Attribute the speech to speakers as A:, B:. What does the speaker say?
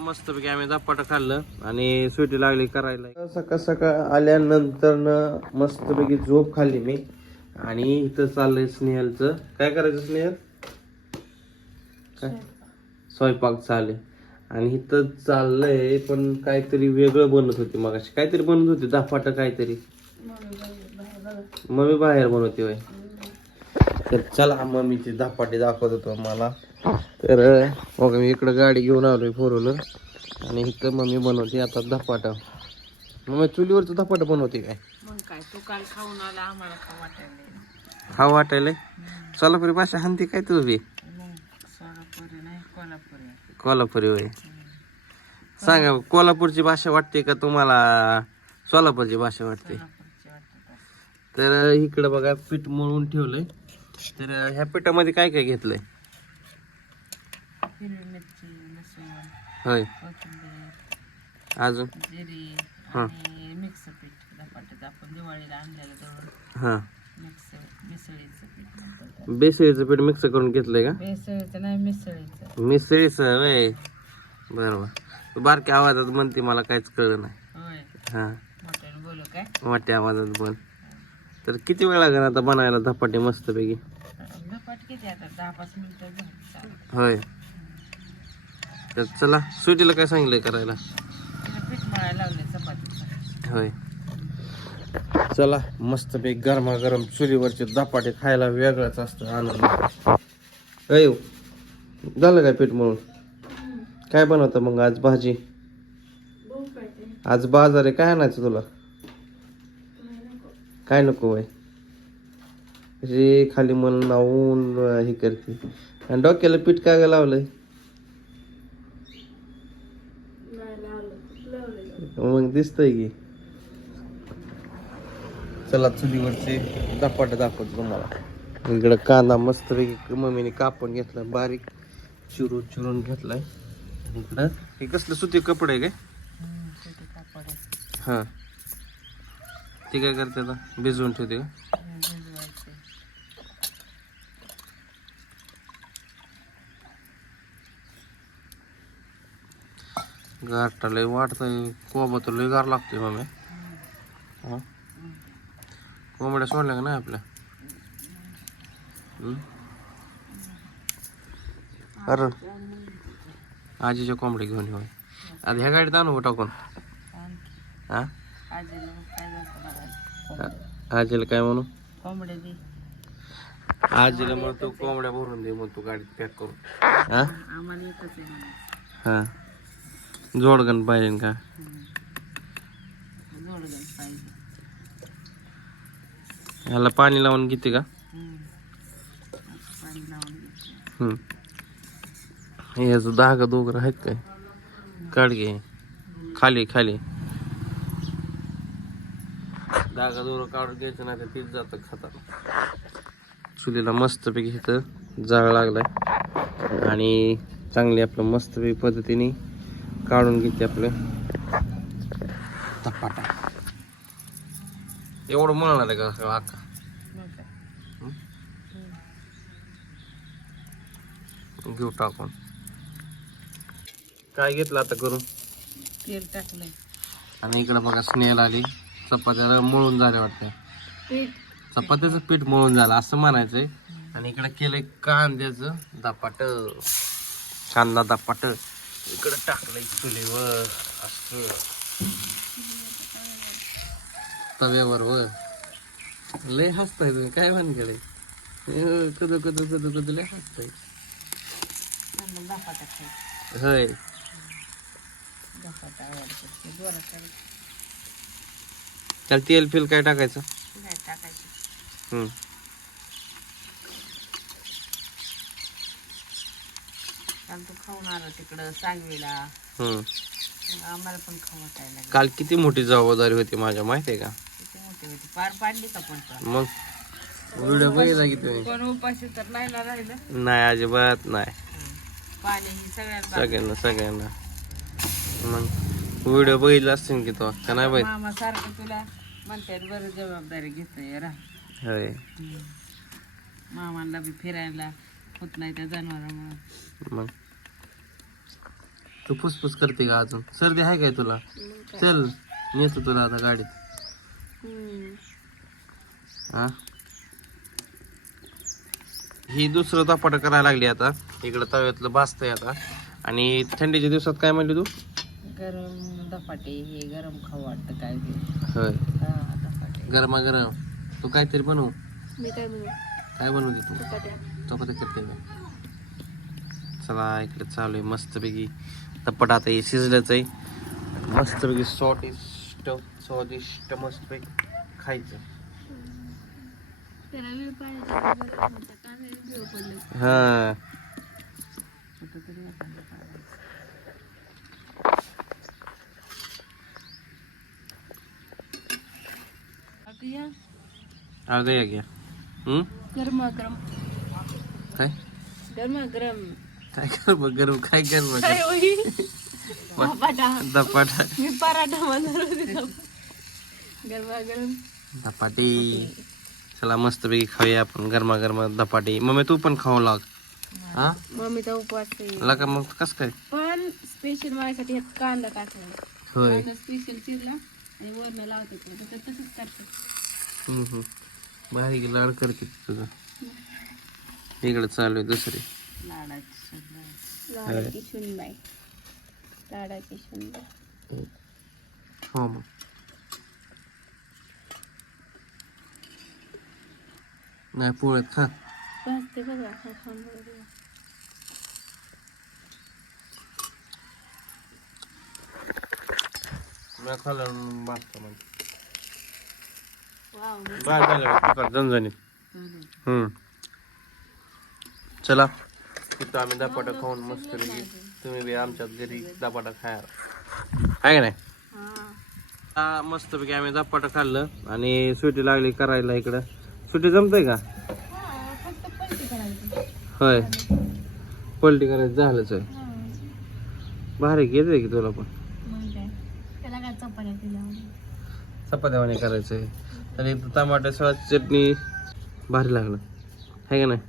A: मस्तपैकी आम्ही धपाट खाल्लं आणि सुटी लागली करायला. सकाळ सकाळ आल्यानंतर मस्तपैकी झोप खाल्ली मी. आणि इथं चाललंय स्नेहलचं. काय करायचं स्नेहल? काय? स्वयंपाक चालले आणि इथं चाललंय पण काहीतरी वेगळं बनत होते मग काहीतरी बनत होते धपाट काहीतरी. मम्मी बाहेर बनवते वय तर चला मम्मीची धपाटे दाखवत होतो मला. तर बघा मी इकडं गाडी घेऊन आलोय फोर व्हीलर आणि इथं मम्मी बनवते आता धपाटा. मम्मी चुलीवरचं धपाटा बनवते काय?
B: मग काय तू काल खाऊन आला आम्हाला खाऊ वाटायला
A: हा वाटायलंय? सोलापुरी भाषा हानती काय तू बी
B: मग सोलापुरी नाही कोल्हापुरी.
A: कोल्हापुरी होय. सांगा कोल्हापूरची भाषा वाटते का तुम्हाला? सोलापूरची भाषा वाटते.
B: कोल्हापूरची वाटत असते.
A: तर इकडं बघा पीठ मळून ठेवलंय. तर ह्या पिठामध्ये काय काय घेतलंय?
B: हिरवी मिरची लसूण
A: होय.
B: कोथिंबीर
A: अजून?
B: जिरी
A: हा.
B: आणि मिक्स पीठ धपाट्याचं आपण दिवाळीला आणलेलं दळून
A: हां.
B: मिक्स मिसळीचं पीठ म्हणतात त्याला.
A: बेसळीचं पीठ मिक्स करून घेतलंय का?
B: मिसळीचं नाही मिसळीचं.
A: मिसळीच वय बरोबर तू बारक्या आवाजात म्हणते मला काहीच कळलं नाही.
B: होय.
A: हां.
B: मोठ्याने बोलू काय?
A: मोठ्या आवाजात बोल. तर किती वेळ लागेल आता बनायला धपाटे मस्तपैकी?
B: धपाट किती? आता दहा पाच मिनिटं झाली. चालेल.
A: होय. तर चला सुटीला काय सांगितलंय करायला? होय. चला मस्तपैकी गरमागरम चुलीवरचे धपाटे खायला वेगळाच असतं आनंद. अय झालं काय पीठ म्हणून काय बनवतं मग आज भाजी? आज बाजार आहे काय आणायचं तुला? काय नको वय रे खाली मन लावून हे करते. आणि डोक्याला पीठ काय लावलंय? मग दिसतंय की. चला चुलीवरचे धपाटे दाखवतो तुम्हाला. इकडं कांदा मस्तपैकी मम्मीने कापून घेतला बारीक चिरून चिरून घेतलाय. इकडं. हे कसलं सुती कपडे आहे काय. हां. ते काय करते आता? भिजवून ठेवते का
B: हम्म, भिजवायचे
A: गारटा लय वाटतंय कोबा तर लय गार लागतोय मम्मी हां? कोंबड्या सोडल्या का नाही आपल्या? अरे. आजीच्या कोंबड्या घेऊन येऊ आता ह्या गाडीत आणू टाकून?
B: आजीला काय
A: आ- आजीला काय म्हणू? आजीला मग कोंबड्या भरून दे मग गाडीत पॅक करून. हा? हा? जोडगण पाहिजे का?
B: जोडगण पाहिजे
A: ह्याला पाणी लावून घेते का?
B: हम्म. पाणी लावून
A: हम्म याचं धागा दोघं आहेत काय? काढ घे. खाली खाली. धागा दोरं काढून घ्यायचं नाही तर तीच जातं खातात. चुलीला मस्तपैकी इथं जाळ लागलाय. आणि चांगली आपलं मस्तपैकी पद्धतीने काढून घेते आपलं. धपाटा. एवढं म्हणणार आहे का
B: काय?
A: घेऊ टाकून. काय घेतलं आता करून?
B: तेल टाकलंय.
A: आणि इकडे बघा स्नेल आली. चपात्याला मळून झाले वाटते.
B: पीठ.
A: चपात्याचं पीठ मळून झालं असं म्हणायचंय. आणि इकडे केलंय कांद्याचं दपाट कांदा दपाट इकडे टाकलंय चुलीवर असं. तव्यावर वर. लय हसताय तुम्ही काय म्हणकडे कद कद कद कद लय हसताय. होय. त्याला तेल फिल काय टाकायचं?
B: टाकायचं.
A: हम्म.
B: काल तू खाऊन आला तिकडं सांगवीला.
A: हम्म.
B: मग आम्हाला पण खाऊ वाटायला लागलं.
A: काल किती मोठी जबाबदारी होती माझ्या माहिती आहे का?
B: किती मोठी होती? पार पाडली का पण तो?
A: मग व्हिडिओ बघितला की तुम्ही
B: कोण उपाशी तर नाही ना राहिलं?
A: नाही अजिबात नाही.
B: पाणी ही
A: सगळ्यांना सगळ्यांना. मग व्हिडिओ बघितला असतील की तो का नाही बघित?
B: मामा सारखं तुला म्हणतात बरं जबाबदारी घेतोय रा
A: होय.
B: मामाला बी फिरायला होत नाही त्या जनावरांमुळे.
A: मग? तू फुसफुस करते का अजून? सर्दी आहे काय तुला? चल नेतो तुला आता गाडीत. हा? ही दुसरं धपाटं करायला लागली आता. इकडं तव्यातलं भाजतंय आता. आणि थंडीच्या दिवसात काय म्हणली तू?
B: गरम धपाटे हे गरम खाऊ वाटतं काय ते.
A: होय.
B: हा धपाटे.
A: गरमागरम. तू काहीतरी बनव.
C: मी काय म्हणू
A: काय बनवते तू?
C: चपात्या.
A: करते का चला इकडे चालू आहे मस्तपैकी. धपाट आता हे शिजलंच आहे. मस्तपैकी स्वादिष्ट स्वादिष्ट मस्तपैकी खायचं. हा
B: कुठं तरी एखादं काढायचं.
C: आता या
A: आ गया गया हम्म
C: गरमा गरम
A: काय
C: गरमा गरम
A: काय गरम काय
C: काय होई धपाटा.
A: धपाटा.
C: मी पराठा म्हणणार होते गरमा गरम
A: धपाटी. चला मस्तपैकी खाऊया आपण गरमा गरमा धपाटी. मम्मी तू पण खाऊ लाग. हा?
C: मम्मीचा उपवास
A: लगा मग? कस काय?
C: पण स्पेशल माझ्यासाठी ह्यात कांदा टाकला
A: होय.
C: स्पेशल चिरला आणि वरण लावते तसंच करते.
A: हम्म, हम्म. भारी लाड करते तुझं. इकडे चालू आहे दुसरी.
B: लाडाची
C: सुनबाई. लाडाची सुनबाई.
A: हो मग. नाही पोळ्यात खा.
C: भाजते बघा खाऊन बघा
A: मी खाल्लं भाजतो म्हणजे बाहेर झालं तिखट झणझणीत. हम्म. चला. तिथं आम्ही धपाटा खाऊन मस्त तुम्ही बी आमच्यात घरी धपाटा खायला. आहे का नाही? मस्तपैकी आम्ही धपाटा खाल्लं आणि सुटी लागली करायला इकडं. सुटी जमतंय का? होय. पलटी करायचं झालंच आहे भारी घेते की तुला पण.
C: चपात्या
A: करायचं आहे आणि इथं टमाटर सॉस चटणी भारी लागलं. आहे का नाही?